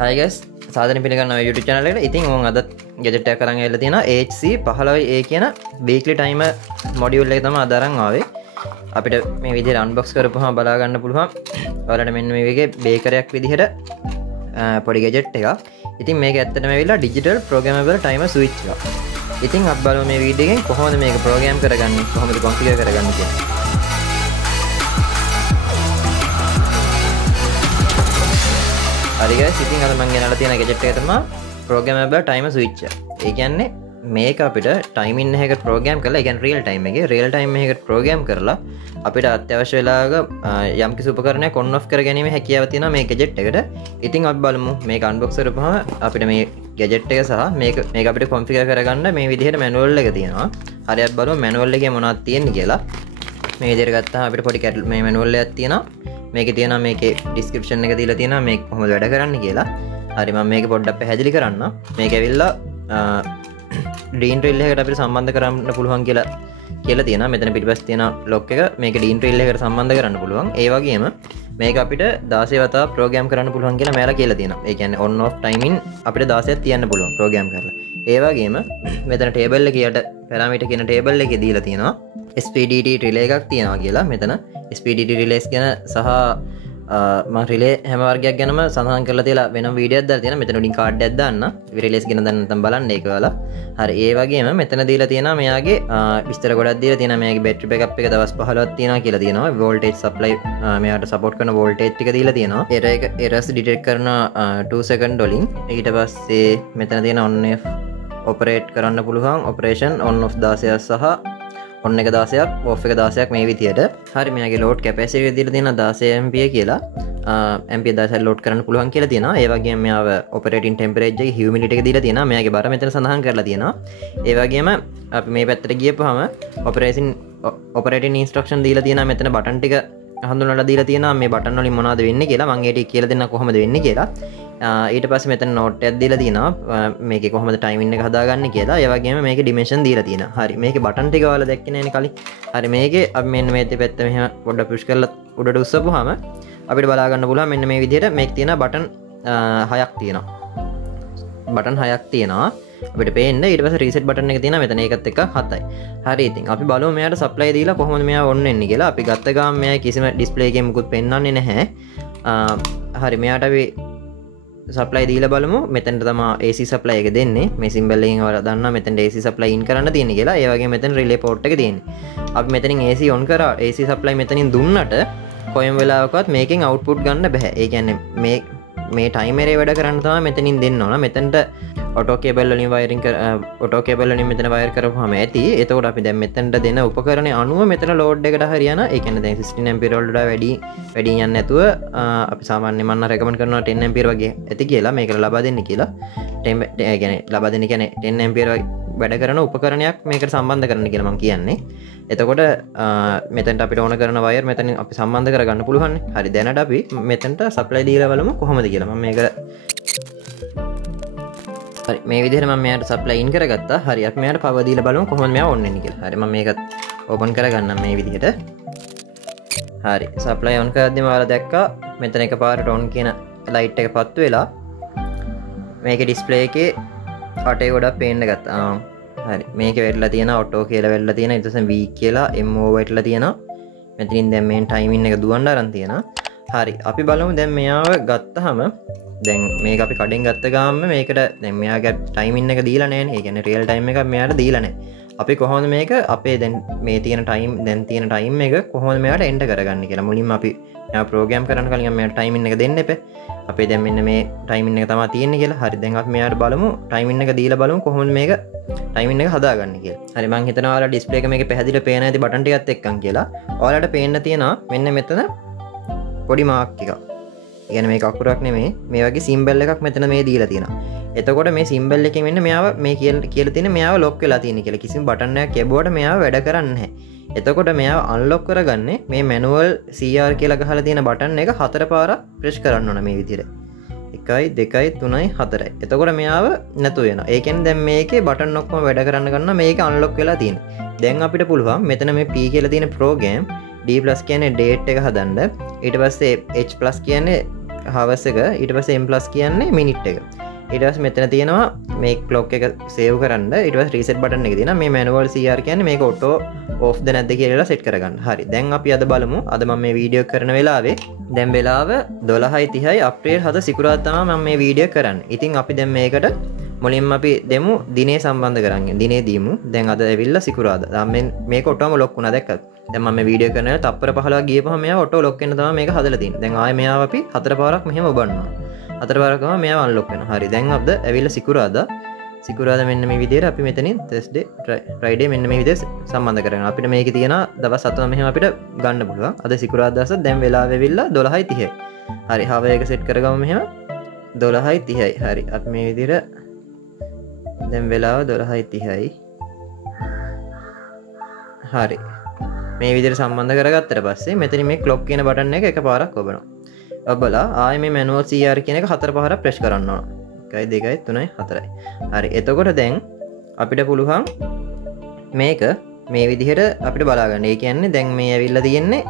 Hi guys, සාදරයෙන් පිළිගන්නවා YouTube channel එකට. ඉතින් මම අද gadget එකක් අරන් ඇවිල්ලා තියෙනවා AHC15A කියන weekly timer module එක තමයි අද අරන් ආවේ. අපිට මේ විදිහට unbox කරපුවම බලා ගන්න පුළුවන්. ඔයාලට මෙන්න මේ වගේ බේකරයක් විදිහට පොඩි gadget එකක්. ඉතින් මේක ඇත්තටම ඇවිල්ලා digital programable timer switch එකක්. ඉතින් අපි බලමු මේ වීඩියෝ එකෙන් කොහොමද මේක program කරගන්නේ, කොහොමද configure කරගන්නේ කියලා. හරි guys, ඉතින් අද මම ගෙනල්ලා තියෙන gadget එක තමයි programable timer switch එක. ඒ කියන්නේ මේක අපිට timing එකකට program කරලා, ඒ කියන්නේ real time එකකට program කරලා අපිට අත්‍යවශ්‍ය වෙලාවක යම් කිසි උපකරණයක් on off කරගැනීමේ හැකියාව තියෙනවා මේ gadget එකට. ඉතින් අපි බලමු මේක unbox කරපුවම අපිට මේ gadget එක සහ මේක අපිට configure කරගන්න මේ විදිහට manual එක තියෙනවා. හරි අපි බලමු manual එකේ මොනවද තියෙන්නේ කියලා. මේ විදිහට ගත්තාම අපිට පොඩි මේ manual එකක් තියෙනවා. මේකේ තියෙනවා මේකේ description එක දීලා තියෙනවා මේක කොහොමද වැඩ කරන්නේ කියලා. හරි මම මේක පොඩ්ඩක් පැහැදිලි කරන්න. මේක ඇවිල්ලා DIN drill එකකට අපිට සම්බන්ධ කරන්න පුළුවන් කියලා තියෙනවා. මෙතන පිටිපස්සේ තියෙන lock එක මේක DIN drill එකකට සම්බන්ධ කරන්න පුළුවන්. ඒ වගේම මේක අපිට 16 වතාවක් program කරන්න පුළුවන් කියලා මෙයාලා කියලා තියෙනවා. ඒ කියන්නේ on off timing අපිට 16ක් තියන්න පුළුවන් program කරලා. ඒ වගේම මෙතන table එකේ යට parameter කියන table එකේ දීලා තියෙනවා SPDT relay එකක් තියෙනවා කියලා. මෙතන SPDT relays ගැන සහ මම relay හැම වර්ගයක් ගැනම සඳහන් කරලා තියලා වෙනම වීඩියෝ එකක් දාලා තියෙනවා. මෙතන උඩින් කාඩ් එකක් දාන්න. relays ගැන දැන් නැත්නම් බලන්න ඒක ඔයාලා. හරි ඒ වගේම මෙතන දීලා තියෙනවා මෙයාගේ විස්තර ගොඩක් දීලා තියෙනවා. මෙයාගේ battery backup එක දවස් 15ක් තියෙනවා කියලා තියෙනවා. voltage supply මෙයාට support කරන voltage ටික දීලා තියෙනවා. errors detect කරන 2 second වලින්. ඊට පස්සේ මෙතන තියෙන on off operate කරන්න පුළුවන් operation on off 16ක් සහ on එක 16ක් off එක 16ක් මේ විදියට. හරි මෙයාගේ load capacity එක දීලා තියෙනවා 16 ampere කියලා. ampere 16ක් load කරන්න පුළුවන් කියලා තියෙනවා. ඒ වගේම මෙයාව operating temperature එක humidity එක දීලා තියෙනවා. මෙයාගේ බර මෙතන සඳහන් කරලා තියෙනවා. ඒ වගේම අපි මේ පැත්තට ගියපුවාම operating instruction දීලා තියෙනවා. මෙතන button ටික හඳුන්වලා දීලා තියෙනවා. මේ button වලින් මොනවද වෙන්නේ කියලා. මම ඒ ටික කියලා දෙන්නම් කොහොමද වෙන්නේ කියලා. ඊට පස්සේ මෙතන note එකක් දීලා තියෙනවා. මේකේ කොහොමද timing එක හදාගන්නේ කියලා. ඒ වගේම මේකේ dimension දීලා තියෙනවා. හරි මේකේ button ටික ඔයාලා දැක්කේ නැනේ කලින්. හරි මේකේ අපි මෙන්න මේ පැත්ත මෙහෙම පොඩ්ඩක් push කරලා උඩට උස්සපුවාම අපිට බලා ගන්න පුළුවන් මෙන්න මේ විදිහට මේක තියෙනවා button 6ක් තියෙනවා. button 6ක් තියෙනවා. අපිට පේන්න ඊට පස්සේ reset button එක තියෙනවා මෙතන ඒකත් එක්ක 7යි. හරි ඉතින් අපි බලමු මෙයාට supply දීලා කොහොමද මෙයා on වෙන්නේ කියලා. අපි ගත්ත ගාම මෙයා කිසිම display එකේ මුකුත් පෙන්වන්නේ නැහැ. හරි මෙයාට අපි supply දීලා බලමු. මෙතනට තමයි AC supply එක දෙන්නේ. මේ symbol එකෙන් ඔයාලා දන්නවා මෙතනට AC supply in කරන්න තියෙන්නේ කියලා. ඒ වගේම මෙතන relay port එක තියෙන්නේ. අපි මෙතනින් AC on කරා AC supply මෙතනින් දුන්නට කොයිම වෙලාවකවත් මේකෙන් output ගන්න බෑ. ඒ කියන්නේ මේ timer එක වැඩ කරන්න තමයි මෙතනින් දෙන්න ඕන. මෙතනට auto cable වලින් wiring auto cable වලින් මෙතන wire කරපුවාම ඇති. එතකොට අපි දැන් මෙතනට දෙන උපකරණේ අනුව මෙතන load එකට හරියන. ඒ කියන්නේ දැන් 16 ampere වලට වැඩි යන්නේ නැතුව අපි සාමාන්‍යයෙන් මම recommend කරනවා 10 ampere වගේ ඇති කියලා මේකට ලබා දෙන්න කියලා. ඒ කියන්නේ ලබා දෙන්න කියන්නේ 10 ampere වැඩ කරන උපකරණයක් මේකට සම්බන්ධ කරන්න කියලා මම කියන්නේ. එතකොට මෙතනට අපිට ඕන කරන wire මෙතනින් අපි සම්බන්ධ කරගන්න පුළුවන්. හරි දැනට අපි මෙතනට supply දීලා බලමු කොහොමද කියලා. මම මේක හරි මේ විදිහට මම මෙයාට supply in කරගත්තා. හරි අපි මෙයාට power දීලා බලමු කොහොමද මෙයා on වෙන්නේ කියලා. හරි මම මේකත් open කරගන්නම් මේ විදිහට. හරි supply on කරද්දිම ඔයාලා දැක්කා මෙතන එකපාරට on කියන light එක පත්තු වෙලා මේකේ display එකේ අටේ ගොඩක් පේන්න ගත්තා. හරි මේකේ වැටලා තියෙන auto කියලා වැටලා තියෙන ඊට පස්සේ V කියලා MO වැටලා තියෙනවා. මෙතනින් දැන් මේ timing එක දුවන්න ආරන් තියෙනවා. හරි අපි බලමු දැන් මෙයාව ගත්තාම දැන් මේක අපි කඩෙන් ගත්ත ගාම මේකට දැන් මෙයාගේ timing එක දීලා නැහැනේ. ඒ කියන්නේ real time එකක් මෙයාට දීලා නැහැ. අපි කොහොමද මේක අපේ දැන් මේ තියෙන time එක කොහොමද මෙයාට enter කරගන්නේ කියලා මුලින්ම අපි මෙයා program කරන්න කලින් මෙයාට timing එක දෙන්න එපේ. අපේ දැන් මෙන්න මේ timing එක තමයි තියෙන්නේ කියලා. හරි දැන් අපි මෙයාට බලමු timing එක දීලා බලමු කොහොමද මේක timing එක හදාගන්නේ කියලා. හරි මම හිතනවා ඔයාලා display එක මේකේ පැහැදිලිව පේන ඇති button ටිකත් එක්කන් කියලා. ඔයාලට පේන්න තියෙනවා මෙන්න මෙතන පොඩි mark එකක්. ඒ කියන්නේ මේක අකුරක් නෙමෙයි. මේ වගේ symbol එකක් මෙතන මේ දීලා තියෙනවා. එතකොට මේ symbol එකෙන් වෙන්නේ මෙයාව මේ කියලා තියෙන මෙයාව lock වෙලා තියෙන කියලා. කිසිම button එකක් යබුවට මෙයාව වැඩ කරන්නේ නැහැ. එතකොට මෙයාව unlock කරගන්නේ මේ manual CR කියලා ගහලා තියෙන button එක 4 පාරක් press කරන්න ඕන මේ විදිහට. 1 2 3 4යි. එතකොට මෙයාව නැතු වෙනවා. ඒ කියන්නේ දැන් මේකේ button ඔක්කොම වැඩ කරන්න ගන්න මේක unlock වෙලා තියෙනවා. දැන් අපිට පුළුවන් මෙතන මේ P කියලා තියෙන program D+ කියන්නේ date එක හදන්න. ඊට පස්සේ H+ කියන්නේ හවස් එක ඊට පස්සේ m+ කියන්නේ මිනිට් එක. ඊට පස්සේ මෙතන තියෙනවා මේ ක්ලොක් එක සේව් කරන්න. ඊට පස්සේ රීසෙට් බටන් එක තියෙනවා. මේ මැනුවල් CR කියන්නේ මේක ඔටෝ ඕෆ්ද නැද්ද කියලා සෙට් කරගන්න. හරි. දැන් අපි අද බලමු. අද මම මේ වීඩියෝ කරන වෙලාවේ දැන් වෙලාව 12:30යි අප්‍රේල් 7 සිකුරාදා තමයි මම මේ වීඩියෝ කරන්නේ. ඉතින් අපි දැන් මේකට මුලින්ම අපි දෙමු දිනේ සම්බන්ධ කරන්නේ. දිනේ දීමු. දැන් අද ඇවිල්ලා සිකුරාදා. දැන් මේක ඔටෝම ලොක් වුණා දැක්කද? දැන් මම මේ වීඩියෝ කරන වෙලාවේ තප්පර 15ක් ගියපහම මෙයා ඔටෝ ලොක් වෙන්න තමයි මේක හදලා තියෙන්නේ. දැන් ආයේ මෙයාව අපි 4 පාරක් මෙහෙම ඔබන්නවා. 4 පාරකම මෙයාව අන්ලොක් වෙනවා. හරි. දැන් අපද ඇවිල්ලා සිකුරාදා. සිකුරාදා මෙන්න මේ විදිහට අපි මෙතනින් Thursday Friday මෙන්න මේ විදිහට සම්බන්ධ කරගෙන අපිට මේකේ තියෙන දවස් 7ම මෙහෙම අපිට ගන්න පුළුවන්. අද සිකුරාදා දවස දැන් වෙලාව ඇවිල්ලා 12:30යි. හරි. හව එක සෙට් කරගමු මෙහෙම 12:30යි. හරි. අපි මේ විදිහට දැන් වෙලාව 12:30යි. හරි. මේ විදිහට සම්බන්ධ කරගත්තට පස්සේ මෙතන මේ clock කියන බටන් එක එකපාරක් ඔබනවා. ඔබලා ආයේ මේ manual CR කියන එක 4 පාරක් ප්‍රෙස් කරන්න ඕන. 1 2 3 4යි. හරි. එතකොට දැන් අපිට පුළුවන් මේක මේ විදිහට අපිට බලා ගන්න. ඒ කියන්නේ දැන් මේ ඇවිල්ලා තියෙන්නේ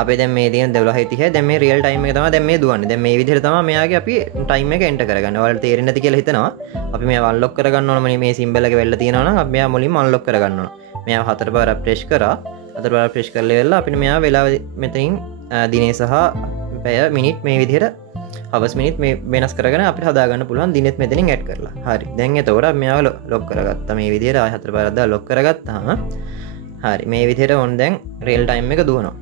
අපේ දැන් මේ තියෙන 12:30යි. දැන් මේ රියල් ටයිම් එක තමයි දැන් මේ දුවන්නේ. දැන් මේ විදිහට තමයි මෙයාගේ අපි ටයිම් එක එන්ටර් කරගන්නේ. ඔයාලට තේරෙන්නේ නැති කියලා හිතනවා. අපි මේව අන්ලොක් කරගන්න ඕන මේ සිම්බල් එක වෙල්ල තියෙනවා නම් අපි මෙයා මුලින්ම අන්ලොක් කරගන්න ඕන. මෙයාව 4 පාරක් ප්‍රෙස් කරා. 4 පාරක් ප්‍රෙස් කරලා ඉවරලා අපිට මෙයා වෙලාව මෙතනින් දිනේ සහ පැය මිනිත් මේ විදිහට හවස් මිනිත් මේ වෙනස් කරගෙන අපිට හදාගන්න පුළුවන් දිනෙත් මෙතනින් ඇඩ් කරලා. හරි. දැන් එතකොට අපි මෙයාව ලොක් කරගත්තා. මේ විදිහට ආය 4 පාරක් දාලා ලොක් කරගත්තාම හරි. මේ විදිහට ඕන දැන් රියල් ටයිම් එක දුවනවා.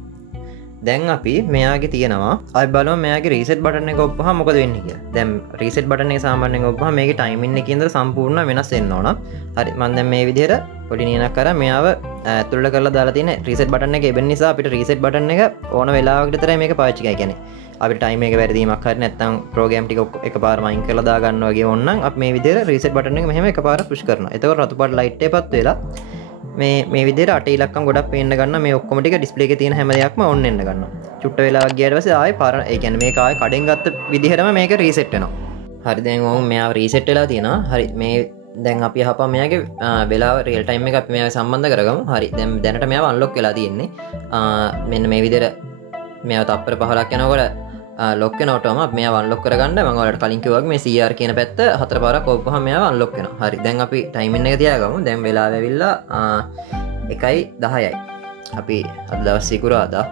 දැන් අපි මෙයාගේ තියෙනවා අපි බලමු මෙයාගේ රීසෙට් බටන් එක ඔබ්බහම මොකද වෙන්නේ කියලා. දැන් රීසෙට් බටන් එක සාමාන්‍යයෙන් ඔබ්බහම මේකේ ටයිමින් එකේ ඉඳලා සම්පූර්ණ වෙනස් වෙන්න ඕන. හරි. මම දැන් මේ විදිහට පොඩි නියනක් කරා මෙයාව ඇතුළට කරලා දාලා තියෙන රීසෙට් බටන් එක එබෙන නිසා අපිට රීසෙට් බටන් එක ඕන වෙලාවකට විතරයි මේක පාවිච්චි කරන්න. කියන්නේ අපිට ටයිම් එක වැරදීමක් හරි නැත්නම් ප්‍රෝග්‍රෑම් ටික එකපාරම අයින් කරලා දා ගන්නවා වගේ ඕනනම් අපි මේ විදිහට රීසෙට් බටන් එක මෙහෙම එකපාරක් පුෂ් කරනවා. එතකොට රතු පාට ලයිට් එකපත් වෙලා මේ විදිහට 8 ඉලක්කම් ගොඩක් පේන්න ගන්නවා. මේ ඔක්කොම ටික ඩිස්ප්ලේ එකේ තියෙන හැම දෙයක්ම ඔන් වෙන්න ගන්නවා. චුට්ට වෙලාවක් ගියාට පස්සේ ආයෙ ඒ කියන්නේ මේක ආයෙ කඩෙන් ගත්ත විදිහටම මේක රීසෙට් වෙනවා. හරි. දැන් ඕම් මෙයාව රීසෙට් වෙලා තියෙනවා. හරි. මේ දැන් අපි අහපන් මෙයාගේ වෙලාව රියල් ටයිම් එක අපි මෙයාව සම්බන්ධ කරගමු. හරි. දැන් දැනට මෙයාව අන්ලොක් වෙලා තියෙන්නේ. මෙන්න මේ විදිහට මෙයාව තප්පර 15ක් යනකොට ලොක් වෙනකොටම අපි මෙයාව අන්ලොක් කරගන්න මම ඔයාලට කලින් කිව්වා වගේ මේ CR කියන පැත්ත 4 පාරක් ඔබ්බහම මෙයාව අන්ලොක් වෙනවා. හරි. දැන් අපි ටයිමින් එක තියාගමු. දැන් වෙලාව ඇවිල්ලා 1:10යි. අපි අද දවස් සිකුරාදා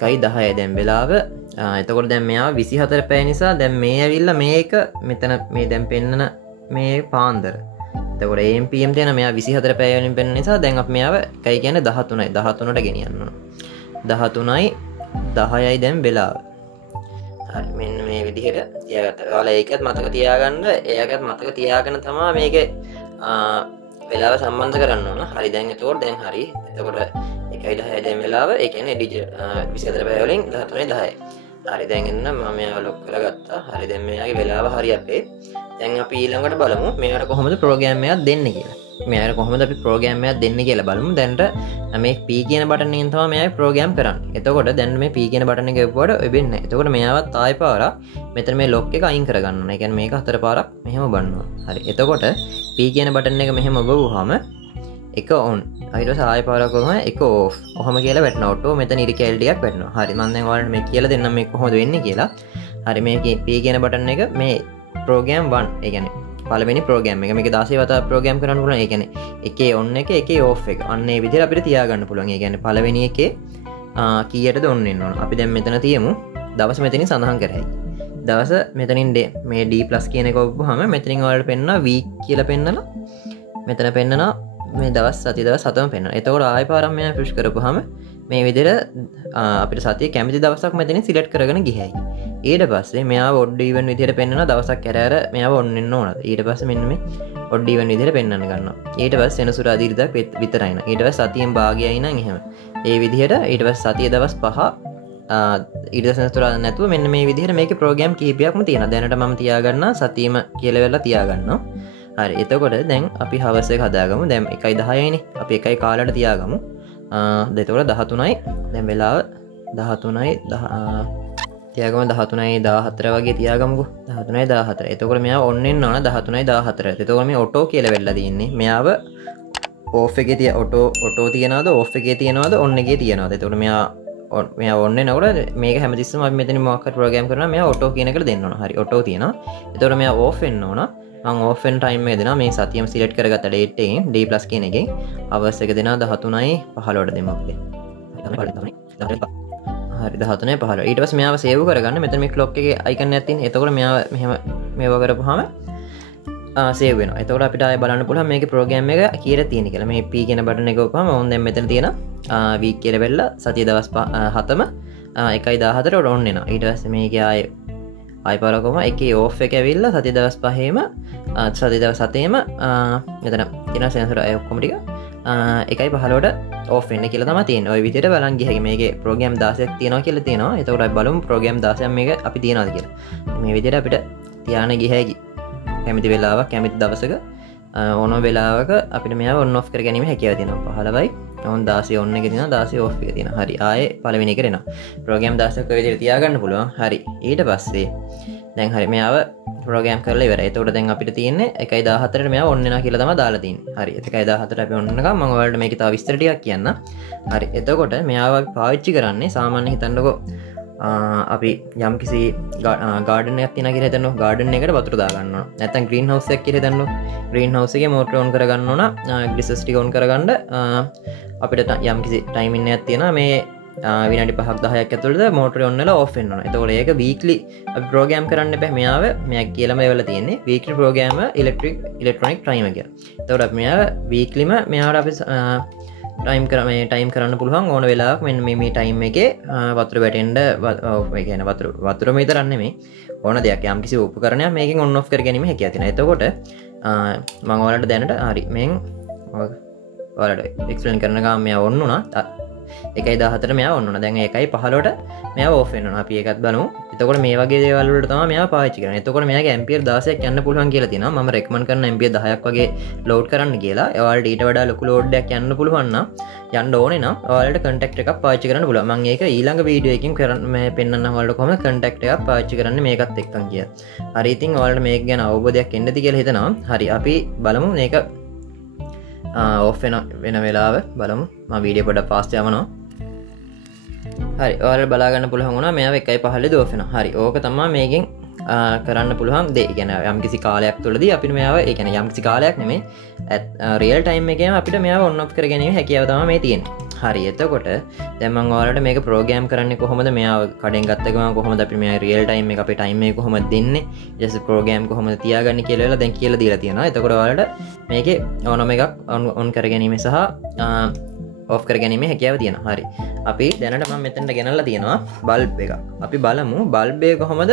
1:10යි දැන් වෙලාව. එතකොට දැන් මෙයාව 24 පැය නිසා දැන් මේ ඇවිල්ලා මේක මෙතන මේ දැන් පෙන්නන මේ පාන්දර. එතකොට AM PM තියෙන මෙයා 24 පැය වලින් පෙන්නන නිසා දැන් අපි මෙයාව 1 කියන්නේ 13යි 13ට ගෙනියන්න ඕන. 13යි 10යි දැන් වෙලාව. හරි. මෙන්න මේ විදිහට තියාගත්තා. ඔයාලා ඒකත් මතක තියාගන්න. ඒකත් මතක තියාගෙන තමයි මේකේ වෙලාව සම්බන්ධ කරන්න ඕන. හරි. දැන් එතකොට දැන් හරි. එතකොට 1:10 දැන් වෙලාව. ඒ කියන්නේ 24 පැය වලින් 13:10යි. හරි. දැන් එන්න මම මෙයාව ලොක් කරගත්තා. හරි. දැන් මෙයාගේ වෙලාව හරි අපේ. දැන් අපි ඊළඟට බලමු මෙයාට කොහොමද ප්‍රෝග්‍රෑම් එකක් දෙන්නේ කියලා. මෙයාට කොහොමද අපි ප්‍රෝග්‍රෑම් එකක් දෙන්නේ කියලා බලමු. දැන්ට මේ P කියන බටන් එකෙන් තමයි මෙයා ප්‍රෝග්‍රෑම් කරන්නේ. එතකොට දැන් මේ P කියන බටන් එක ඔබවට වෙන්නේ නැහැ. එතකොට මෙයාවත් ආයෙ පාරක් මෙතන මේ ලොක් එක අයින් කරගන්න ඕන. ඒ කියන්නේ මේක 4 පාරක් මෙහෙම ඔබන්නවා. හරි. එතකොට P කියන බටන් එක මෙහෙම ඔබවුවාම එක on. ඊට පස්සේ ආයෙ පාරක් ඔබවම එක off. ඔහම කියලා වැටෙනවා. ඔටෝ මෙතන ඉරි කැල් ටිකක් වැටෙනවා. හරි. මම දැන් ඔයාලට මේ කියලා දෙන්නම් මේ කොහොමද වෙන්නේ කියලා. හරි. මේකේ P කියන බටන් එක මේ ප්‍රෝග්‍රෑම් 1 ඒ කියන්නේ පළවෙනි ප්‍රෝග්‍රෑම් එක මේක 16 වතාවක් ප්‍රෝග්‍රෑම් කරන්න පුළුවන්. ඒ කියන්නේ එකේ on එක එකේ off එක. අන්න ඒ විදිහට අපිට තියාගන්න පුළුවන්. ඒ කියන්නේ පළවෙනි එකේ කීයටද on වෙන්න ඕන. අපි දැන් මෙතන තියමු දවස් මෙතනින් සඳහන් කරයි. දවස මෙතනින් මේ D+ කියන එක ඔබ්බහම මෙතනින් ඔයාලට පෙන්නනවා week කියලා පෙන්නලා මෙතන පෙන්නනවා මේ දවස් සතිය දවස් 7ම පෙන්නනවා. එතකොට ආයෙ පාරක් මෙයා පුෂ් කරපුවාම මේ විදිහට අපිට සතියේ කැමති දවසක් මෙතනින් සිලෙක්ට් කරගෙන ගියයි. ඊට පස්සේ මෙයාව ඔඩ් ඊවන් විදිහට පෙන්වන දවසක් ඇර මෙයාව ඔන් වෙන්න ඕනද. ඊට පස්සේ මෙන්න මේ ඔඩ් ඊවන් විදිහට පෙන්වන්න ගන්නවා. ඊට පස්සේ සෙනසුරාදා ඉරිදා විතරයි න. ඊට පස්සේ සතියෙන් භාගයයි නම් එහෙම. ඒ විදිහට ඊට පස්සේ සතිය දවස් 5 ඊට පස්සේ සෙනසුරාදා නැතුව මෙන්න මේ විදිහට මේකේ ප්‍රෝග්‍රෑම් කීපයක්ම තියෙනවා. දැනට මම තියාගන්නා සතියම කියලා වෙලා තියාගන්නවා. හරි. එතකොට දැන් අපි හවස් එක හදාගමු. දැන් 1:10යිනේ. අපි 1 කාලයට තියාගමු. එතකොට 13යි දැන් වෙලාව 13යි තියාගම 13:14 වගේ තියාගමුකෝ. 13:14. එතකොට මෙයා ඔන් වෙන්න ඕන 13:14. එතකොට මේ ඔටෝ කියලා වෙලා තියෙන්නේ. මෙයාව ඕෆ් එකේ තිය ඔටෝ තියනවාද ඕෆ් එකේ තියනවාද ඔන් එකේ තියනවාද. එතකොට මෙයා මෙයා ඔන්න එනකොට මේක හැමතිස්සෙම අපි මෙතන මොකක් හරි ප්‍රෝග්‍රෑම් කරනවා මෙයා ඔටෝ කියන එකට දෙන්න ඕන. හරි ඔටෝ තියෙනවා. එතකොට මෙයා ඕෆ් වෙන්න ඕන. මම ඕෆ් වෙන ටයිම් එක දෙනවා මේ සතියම සිලෙක්ට් කරගත්ත ඩේට් එකෙන් D+ කියන එකෙන් අවර්ස් එක දෙනවා 13:15ට දෙමු අපි. හරි 13:15. ඊට පස්සේ මෙයාව සේව් කරගන්න මෙතන මේ ක්ලොක් එකේ අයිකන් එකක් තියෙන. එතකොට මෙයාව මෙහෙම මේව කරපුවාම සේව් වෙනවා. එතකොට අපිට ආයෙ බලන්න පුළුවන් මේකේ ප්‍රෝග්‍රෑම් එක කීයද තියෙන්නේ කියලා. මේ P කියන බටන් එක ඔපුවාම ඕන් දැන් මෙතන තියෙන වීක් කියලා වෙලා සතිය දවස් 7ම 1:14ට ඔන් වෙනවා. ඊට පස්සේ මේකේ ආයෙ පාරකම එකේ ඕෆ් එක ඇවිල්ලා සතිය දවස් 5ෙම සතිය දවස් 7ෙම මෙතන තියෙන සෙන්සර් අය ඔක්කොම ටික 1:15ට ඕෆ් වෙන්න කියලා තමයි තියෙන්නේ. ওই විදිහට බලන් ගියහම මේකේ ප්‍රෝග්‍රෑම් 16ක් තියෙනවා කියලා තියෙනවා. එතකොට අපි බලමු ප්‍රෝග්‍රෑම් 16ක් මේක අපි තියනවාද කියලා. මේ විදිහට අපිට තියාන ගියහැකි කැමති වෙලාවක් කැමති දවසක ඕන වෙලාවක අපිට මෙයා ඔන් ඔෆ් කර ගැනීම හැකියාව තියෙනවා. 15යි ඔන් 16 ඔන් එක තියෙනවා 16 ඔෆ් එක තියෙනවා. හරි ආයේ පළවෙනි එක එනවා. ප්‍රෝග්‍රෑම් 16ක් ඔය විදිහට තියාගන්න පුළුවන්. හරි ඊට පස්සේ දැන් හරි මෙයාව ප්‍රෝග්‍රෑම් කරලා ඉවරයි. එතකොට දැන් අපිට තියෙන්නේ 1:14ට මෙයා ඔන් වෙනවා කියලා තමයි දාලා තියෙන්නේ. හරි 1:14ට අපි ඔන් වෙනකම් මම ඔයාලට මේකේ තව විස්තර ටිකක් කියන්න. හරි එතකොට මෙයාව පාවිච්චි කරන්නේ සාමාන්‍ය හිතන්නකෝ අපි යම් කිසි ගාඩන් එකක් තියෙනවා කියලා හිතන්නකෝ. ගාඩන් එකට වතුර දාගන්න ඕන. නැත්නම් ග්‍රීන් හවුස් එකක් කියලා හිතන්නකෝ. ග්‍රීන් හවුස් එකේ මෝටර ඔන් කරගන්න ඕන. ග්ලිසස් ටික ඔන් කරගන්න අපිට යම් කිසි ටයිමින් එකක් තියෙනවා. මේ විනාඩි 5ක් 10ක් ඇතුළත මෝටර ඔන් වෙලා ඔෆ් වෙන්න ඕන. එතකොට ඒක වීක්ලි අපි ප්‍රෝග්‍රෑම් කරන්න එපා. මෙයා කියලාම ඒවල තියෙන්නේ වීක්ලි ප්‍රෝග්‍රෑම ඉලෙක්ට්‍රොනික ටයිමර් කියලා. එතකොට අපි මෙයා වීක්ලිම මෙයාට අපි ටයිම් කරන්න පුළුවන් ඕන වෙලාවක් මෙන්න මේ ටයිම් එකේ වතුර වැටෙන්න කියන්නේ වතුර විතරක් නෙමෙයි ඕන දෙයක් යම් කිසි උපකරණයක් මේකෙන් ඔන් ඔෆ් කර ගැනීම හැකියාව තියෙනවා. එතකොට මම ඔයාලට දැනට හරි මෙන් ඔයාලට එක්ස්ප්ලেইন කරන ගමන් මෙයා ඔන් වුණා. 1:14ට මෙයා ඔන් වුණා. දැන් 1:15ට මෙයා ඕෆ් වෙනවා. අපි ඒකත් බලමු. එතකොට මේ වගේ දේවල් වලට තමයි මෙයා පාවිච්චි කරන්නේ. එතකොට මෙයාගේ ඇම්පියර් 16ක් යන්න පුළුවන් කියලා තියෙනවා. මම රෙකමන්ඩ් කරන ඇම්පියර් 10ක් වගේ ලෝඩ් කරන්න කියලා. ඔයාලට ඊට වඩා ලොකු ලෝඩ් එකක් යන්න පුළුවන් නම් යන්න ඕනේ නම් ඔයාලට කන්ටැක්ට් එකක් පාවිච්චි කරන්න පුළුවන්. මම ඒක ඊළඟ වීඩියෝ එකකින් මේ පෙන්නන්නම් ඔයාලට කොහොමද කන්ටැක්ට් එකක් පාවිච්චි කරන්න මේකත් එක්කන් කියලා. හරි ඉතින් ඔයාලට මේක ගැන අවබෝධයක් එන්නද කියලා හිතනවා. හරි අපි බලමු මේක ඔෆ් වෙන වෙලාව බලමු. මම වීඩියෝ පොඩ්ඩක් ෆාස්ට් යවනවා. හරි ඔයාලට බලා ගන්න පුළුවන් වුණා මෙයාව 1:15 ඔෆ් වෙනවා. හරි ඕක තමයි මේකෙන් කරන්න පුළුවන් දේ. ඒ කියන්නේ යම් කිසි කාලයක් තුළදී අපිට මෙයාව ඒ කියන්නේ යම් කිසි කාලයක් නෙමෙයි රියල් ටයිම් එකේම අපිට මෙයාව ඔන් ඔෆ් කර ගැනීම හැකියාව තමයි මේ තියෙන්නේ. හරි එතකොට දැන් මම ඔයාලට මේක ප්‍රෝග්‍රෑම් කරන්නේ කොහොමද මෙයාව කඩෙන් ගත්ත ගමන් කොහොමද අපි මේ රියල් ටයිම් එක අපේ ටයිම් එක කොහොමද දෙන්නේ ඊට පස්සේ ප්‍රෝග්‍රෑම් කොහොමද තියාගන්නේ කියලා වෙලා දැන් කියලා දීලා තියෙනවා. එතකොට ඔයාලට මේකේ ඕනම එකක් ඔන් කර ගැනීම සහ ඔෆ් කර ගැනීම හැකියාව තියෙනවා. හරි අපි දැනට මම මෙතනට ගෙනල්ලා තියෙනවා බල්බ් එකක්. අපි බලමු බල්බ් එක කොහොමද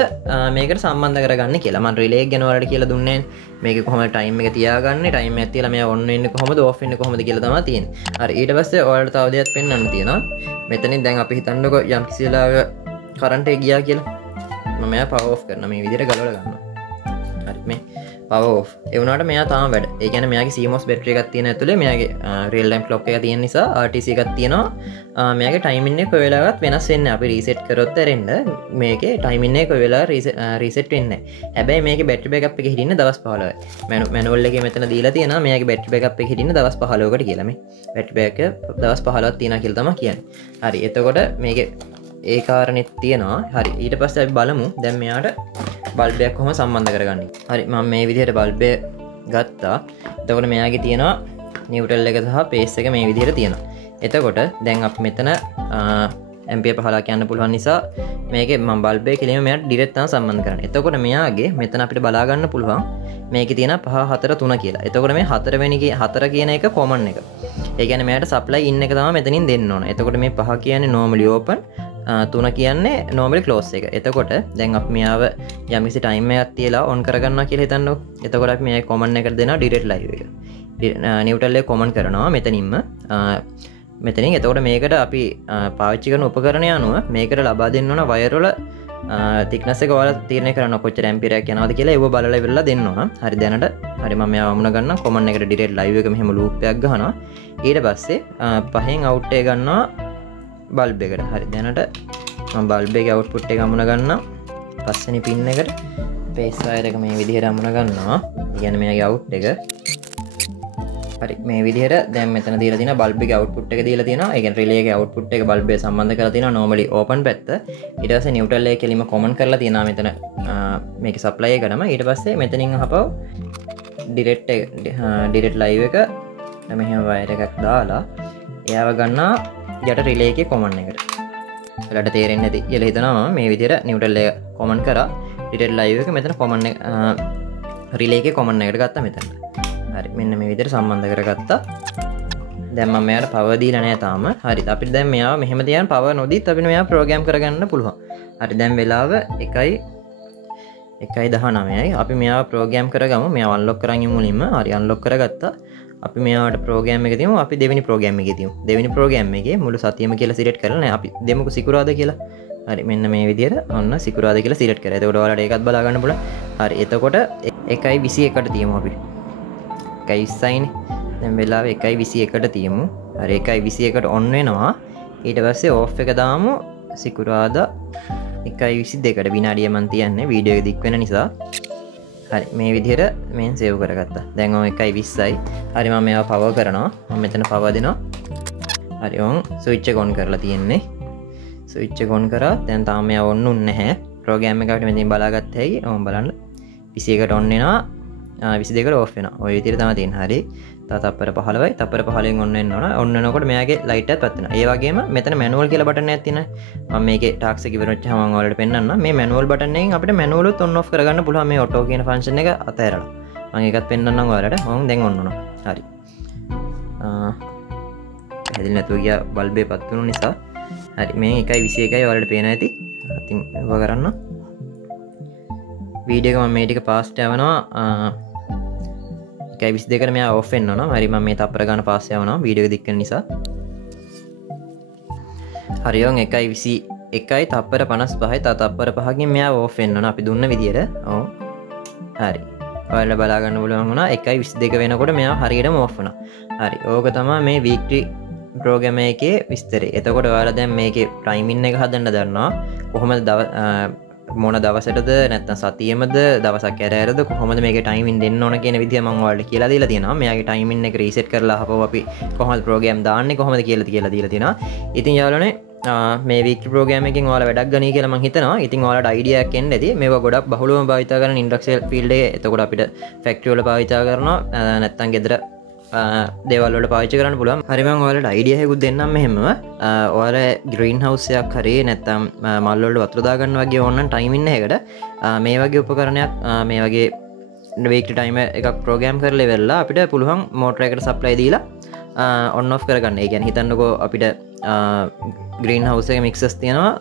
මේකට සම්බන්ධ කරගන්නේ කියලා. මම රිලේ එක ගැන ඔයාලට කියලා දුන්නේ මේක කොහොමද ටයිම් එක තියාගන්නේ ටයිම් එකක් තියලා මෙයා ඔන් වෙන්නේ කොහොමද ඔෆ් වෙන්නේ කොහොමද කියලා තමයි තියෙන්නේ. හරි ඊට පස්සේ ඔයාලට තව දෙයක් පෙන්වන්න තියෙනවා. මෙතනින් දැන් අපි හිතන්නකෝ යම් කිසි වෙලාවක කරන්ට් එක ගියා කියලා. මම මෙයා පවර් ඔෆ් කරනවා. මේ විදිහට ගලවලා ගන්නවා. හරි මේ පවර් ඔෆ් ඒ වුණාට මෙයා තාම වැඩ. ඒ කියන්නේ මෙයාගේ CMOS බැටරි එකක් තියෙන ඇතුලේ මෙයාගේ රියල් ටයිම් ක්ලොක් එක තියෙන නිසා RTC එකක් තියෙනවා. මෙයාගේ ටයිමින් එක කොයි වෙලාවකත් වෙනස් වෙන්නේ නැහැ. අපි රීසෙට් කරොත් ඇරෙන්න මේකේ ටයිමින් එක කොයි වෙලාව රීසෙට් වෙන්නේ නැහැ. හැබැයි මේකේ බැටරි බෑකප් එක හිටින්නේ දවස් 15යි. මැනුවල් එකේ මෙතන දීලා තියෙනවා මෙයාගේ බැටරි බෑකප් එක හිටින්නේ දවස් 15කට කියලා. මේ බැටරි බෑකප් දවස් 15ක් තියෙනවා කියලා තමයි කියන්නේ. හරි එතකොට මේකේ ඒ කාරණෙත් තියෙනවා. හරි ඊට පස්සේ අපි බලමු දැන් මෙයාට බල්බයක් කොහොම සම්බන්ධ කරගන්නේ. හරි මම මේ විදිහට බල්බය ගත්තා. එතකොට මෙයාගේ තියෙනවා නිව්ට්‍රල් එක සහ පේස් එක මේ විදිහට තියෙනවා. එතකොට දැන් අපි මෙතන ඇම්පියර් 15ක් යන්න පුළුවන් නිසා මේකේ මම බල්බය කෙලින්ම මෙයාට ඩිරෙක්ට් තමයි සම්බන්ධ කරන්නේ. එතකොට මෙයාගේ මෙතන අපිට බලා ගන්න පුළුවන් මේකේ තියෙන 5 4 3 කියලා. එතකොට මේ 4 කියන එක කොමන් එක. ඒ කියන්නේ මෙයාට සප්ලයි ඉන් එක තමයි මෙතනින් දෙන්න ඕන. එතකොට මේ 5 කියන්නේ normally open 3 කියන්නේ normally close එක. එතකොට දැන් අපි මෙයාව යම්කිසි ටයිම් එකක් තියලා on කරගන්නවා කියලා හිතන්නකො. එතකොට අපි මේ common එකට දෙනවා direct live එක. neutral එක common කරනවා මෙතනින්ම මෙතනින්. එතකොට මේකට අපි පාවිච්චි කරන උපකරණය අනුව මේකට ලබා දෙන්න ඕන වයර් වල thickness එක ඔයාලා තීරණය කරන්න කොච්චර ඇම්පියර් එකක් යනවද කියලා ඒව බලලා ඉවරලා දෙන්න ඕන. හරි දැනට හරි මම මෙයාව වමුණ ගන්නම් common එකට direct live එක මෙහෙම loop එකක් ගහනවා. ඊට පස්සේ පහෙන් out එක ගන්නවා බල්බ් එකට. හරි දැනට මම බල්බ් එකේ output එක අමුණ ගන්නවා. පස්වෙනි pin එකට base wire එක මේ විදිහට අමුණ ගන්නවා. ඒ කියන්නේ මෙයාගේ out එක. හරි මේ විදිහට දැන් මෙතන දීලා තියෙනවා බල්බ් එකේ අවුට්පුට් එක දීලා තියෙනවා. ඒ කියන්නේ රිලේ එකේ අවුට්පුට් එක බල්බ් එක සම්බන්ධ කරලා තියෙනවා normally open පැත්ත. ඊට පස්සේ නියුට්‍රල් එක කෙලින්ම common කරලා තියෙනවා මෙතන මේක supply එකටම. ඊට පස්සේ මෙතනින් අහපව direct live එක මෙහෙම wire එකක් දාලා එයාව ගන්නවා යට රිලේ එකේ common එකට. ඔයාලට තේරෙන්නේ නැති කියලා හිතනවා මේ විදිහට නියුට්‍රල් එක common කරා direct live එක මෙතන common එක රිලේ එකේ common එකට ගත්තා මෙතන. හරි මෙන්න මේ විදිහට සම්බන්ධ කරගත්තා. දැන් මම මෙයාට පවර් දීලා නැහැ තාම. හරි අපිට දැන් මෙයාව මෙහෙම තියන් පවර් නොදීත් අපිට මෙයාව ප්‍රෝග්‍රෑම් කරගන්න පුළුවන්. හරි දැන් වෙලාව 1:19යි. අපි මෙයාව ප්‍රෝග්‍රෑම් කරගමු. මෙයාව අන්ලොක් කරන් ඉමු මුලින්ම. හරි අන්ලොක් කරගත්තා. අපි මෙයාට ප්‍රෝග්‍රෑම් එක තියමු. අපි දෙවෙනි ප්‍රෝග්‍රෑම් එකේ තියමු. දෙවෙනි ප්‍රෝග්‍රෑම් එකේ මුළු සතියම කියලා සිලෙක්ට් කරලා නැහැ. අපි දෙමුකෝ සිකුරාදා කියලා. හරි මෙන්න මේ විදිහට ඔන්න සිකුරාදා කියලා සිලෙක්ට් කරා. එතකොට ඔයාලට ඒකත් බලා ගන්න පුළුවන්. හරි එතකොට 1:21ට තියමු අපි. 1:20යිනේ. දැන් වෙලාව 1:21ට තියමු. හරි 1:21ට ඔන් වෙනවා. ඊට පස්සේ ඕෆ් එක දාමු සිකුරාදා 1:22ට විනාඩිය මන් තියන්නේ වීඩියෝ එක දික් වෙන නිසා. හරි මේ විදිහට මෙන් සේව් කරගත්තා. දැන් ඔය 1:20යි. හරි මම මේවා පවර් කරනවා. මම මෙතන පවර් දෙනවා. හරි ඔන් ස්විච් එක ඔන් කරලා තියෙන්නේ. ස්විච් එක ඔන් කරා. දැන් තාම මේවා ඔන් උන්නේ නැහැ. ප්‍රෝග්‍රෑම් එක අපිට මෙතනින් බලාගත්ත හැකි. ඔන්න බලන්න 21ට ඔන් වෙනවා. 22කට ඕෆ් වෙනවා. ඔය විදිහට තමයි තියෙන්නේ. හරි. තප්පර 15යි. තප්පර 15න් ඔන්න වෙන්න ඕන. ඔන්න වෙනකොට මෙයාගේ ලයිට් එකත් පත් වෙනවා. ඒ වගේම මෙතන මැනුවල් කියලා බටන් එකක් තියෙනවා. මම මේකේ ටාස්ක් එක ඉවර වෙච්චාම මම ඔයාලට පෙන්නන්නම්. මේ මැනුවල් බටන් එකෙන් අපිට මැනුවල් උත් ඔන් ඔෆ් කරගන්න පුළුවන් මේ ඔටෝ කියන ෆන්ක්ෂන් එක අතහැරලා. මම ඒකත් පෙන්නන්නම් ඔයාලට. මම දැන් ඔන් වුණා. හරි. පැහැදිලි නැතුව ගියා බල්බේ පත් වුණු නිසා. හරි මේ 1:21යි ඔයාලට පේන ඇති. ඉතින් ඒව කරන්න. වීඩියෝ එක මම මේ ටික පාස්ට් යවනවා. 1:22ට මෙයා ඔෆ් වෙන්න ඕන. හරි මම මේ තප්පර ගන්න පාස් යවනවා වීඩියෝ එක දික් වෙන නිසා. හරි ඔන් 1:21යි තප්පර 55යි තප්පර 5කින් මෙයා ඔෆ් වෙන්න ඕන අපි දුන්න විදියට. ඔව්. හරි. ඔයාලා බලා ගන්න පුළුවන් වුණා 1:22 වෙනකොට මෙයා හරියටම ඔෆ් වුණා. හරි. ඕක තමයි මේ වීක්ලි ප්‍රෝග්‍රෑම් එකේ විස්තරය. එතකොට ඔයාලා දැන් මේකේ ටයිමින් එක හදන්න දන්නවා. කොහොමද මොන දවසටද නැත්නම් සතියෙමද දවසක් ඇරද කොහොමද මේකේ ටයිමින් දෙන්න ඕන කියන විදිය මම ඔයාලට කියලා දීලා තියෙනවා. මෙයාගේ ටයිමින් එක රීසෙට් කරලා අහපුව අපි කොහොමද ප්‍රෝග්‍රෑම් දාන්නේ කොහොමද කියලා දීලා තියෙනවා. ඉතින් යාළුවනේ මේ වීක්ලි ප්‍රෝග්‍රෑම් එකෙන් ඔයාලා වැඩක් ගනී කියලා මම හිතනවා. ඉතින් ඔයාලට අයිඩියා එකක් එන්න ඇති. මේවා ගොඩක් බහුලවම භාවිත කරන ඉන්ඩස්ට්‍රියල් ෆීල්ඩ් එකේ. එතකොට අපිට ෆැක්ටරි වල භාවිත කරනවා නැත්නම් ගෙදර දේවල් වලට පාවිච්චි කරන්න පුළුවන්. හරි මම ඔයාලට අයිඩියා එකකුත් දෙන්නම් මෙහෙම. ඔයාලා ග්‍රීන් හවුස් එකක් හරි නැත්නම් මල් වලට වතුර දාගන්න වගේ ඕනනම් ටයිමින් එකකට මේ වගේ උපකරණයක් මේ වගේ වීක්ලි ටයිමර් එකක් ප්‍රෝග්‍රෑම් කරලා ඉවරලා අපිට පුළුවන් මෝටර එකකට සප්ලයි දීලා ඔන් ඔෆ් කරගන්න. ඒ කියන්නේ හිතන්නකෝ අපිට ග්‍රීන් හවුස් එකේ මික්සර්ස් තියෙනවා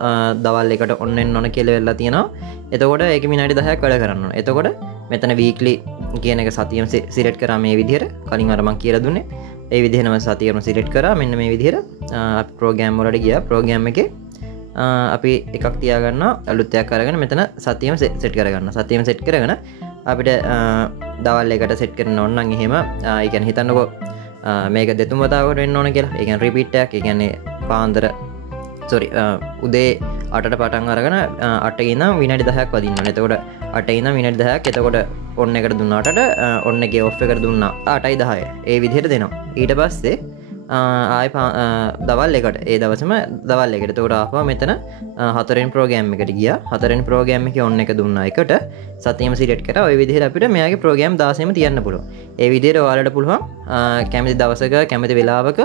දවල් එකට ඔන් වෙන්න ඕන කියලා වෙලා තියෙනවා. එතකොට ඒක විනාඩි 10ක් වැඩ කරන්න ඕන. එතකොට මෙතන වීක්ලි කියන එක සතියම සිලෙක්ට් කරා මේ විදිහට. කලින් අර මම කියලා දුන්නේ. ඒ විදිහටම සතියම සිලෙක්ට් කරා මෙන්න මේ විදිහට. අපි ප්‍රෝග්‍රෑම් වලට ගියා. ප්‍රෝග්‍රෑම් එකේ අපි එකක් තියාගන්නවා අලුත් එකක් අරගෙන මෙතන සතියම සෙට් කරගන්න. සතියම සෙට් කරගෙන අපිට දවල් එකට සෙට් කරන්න ඕන නම් එහෙම ඒ කියන්නේ හිතන්නකෝ මේක දෙතුන් වතාවකට වෙන්න ඕන කියලා. ඒ කියන්නේ රිපීට් එකක්. ඒ කියන්නේ පාන්දර උදේ 8ට පටන් අරගෙන 8 ඉඳන් විනාඩි 10ක් වදින්න ඕනේ. එතකොට 8 ඉඳන් විනාඩි 10ක්. එතකොට ඔන් එකට දුන්නා 8ට ඔන් එකේ ඔෆ් එකට දුන්නා 8යි 10යි. ඒ විදිහට දෙනවා. ඊට පස්සේ ආයි දවල් එකට ඒ දවසම දවල් එකට. එතකොට ආපුවා මෙතන හතරෙන් ප්‍රෝග්‍රෑම් එකට ගියා. හතරෙන් ප්‍රෝග්‍රෑම් එකේ ඔන් එක දුන්නා එකට සතියම සිලෙක්ට් කරා. ওই විදිහට අපිට මෙයාගේ ප්‍රෝග්‍රෑම් 16ම තියන්න පුළුවන්. ඒ විදිහට ඔයාලට පුළුවන් කැමති දවසක කැමති වෙලාවක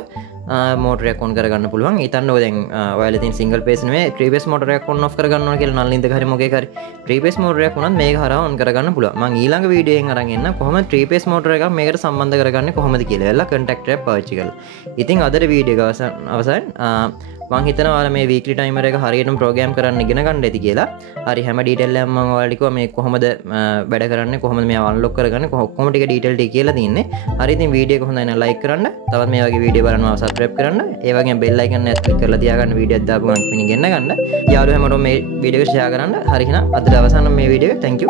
මෝටරයක් ඔන් කරගන්න පුළුවන්. හිතන්නකෝ දැන් ඔයාලා තියෙන සිංගල් පේස් නෙමෙයි ත්‍රී පේස් මෝටරයක් ඔන් ඔෆ් කරගන්න ඕන කියලා නල්ලින්ද හරි මොකේක හරි ත්‍රී පේස් මෝටරයක් උනත් මේක හරහා ඔන් කරගන්න පුළුවන්. මම ඊළඟ වීඩියෝ එකෙන් අරන් එන්න කොහොමද ත්‍රී පේස් මෝටර එකක් මේකට සම්බන්ධ කරගන්නේ කොහොමද කියලා. එල්ල කන්ටැක්ටර් එක පාවිච්චි කරලා. ඉතින් අදට වීඩියෝ එක අවසන් මං හිතනවා ඔයාලා මේ වීක්ලි ටයිමර් එක හරියටම ප්‍රෝග්‍රෑම් කරන්න ඉගෙන ගන්න ඇති කියලා. හරි හැම ඩීටේල් එකක්ම මම ඔයාලට කිව්වා මේ කොහොමද වැඩ කරන්නේ කොහොමද මේව අන්ලොක් කරගන්නේ කොහොම ටික ඩීටේල් ටික කියලා තියෙන්නේ. හරි ඉතින් වීඩියෝ එක හොඳයි නම් ලයික් කරන්න. තවත් මේ වගේ වීඩියෝ බලනවා සබ්ස්ක්‍රයිබ් කරන්න. ඒ වගේම බෙල් අයිකන් එක ක්ලික් කරලා තියාගන්න වීඩියෝ එක දාපු ගමන් පිනින් ගෙන්න ගන්න. යාළුවෝ හැමෝටම මේ වීඩියෝ එක ෂෙයා කරන්න. හරි එහෙනම් අද දවසට මේ වීඩියෝ එක thank you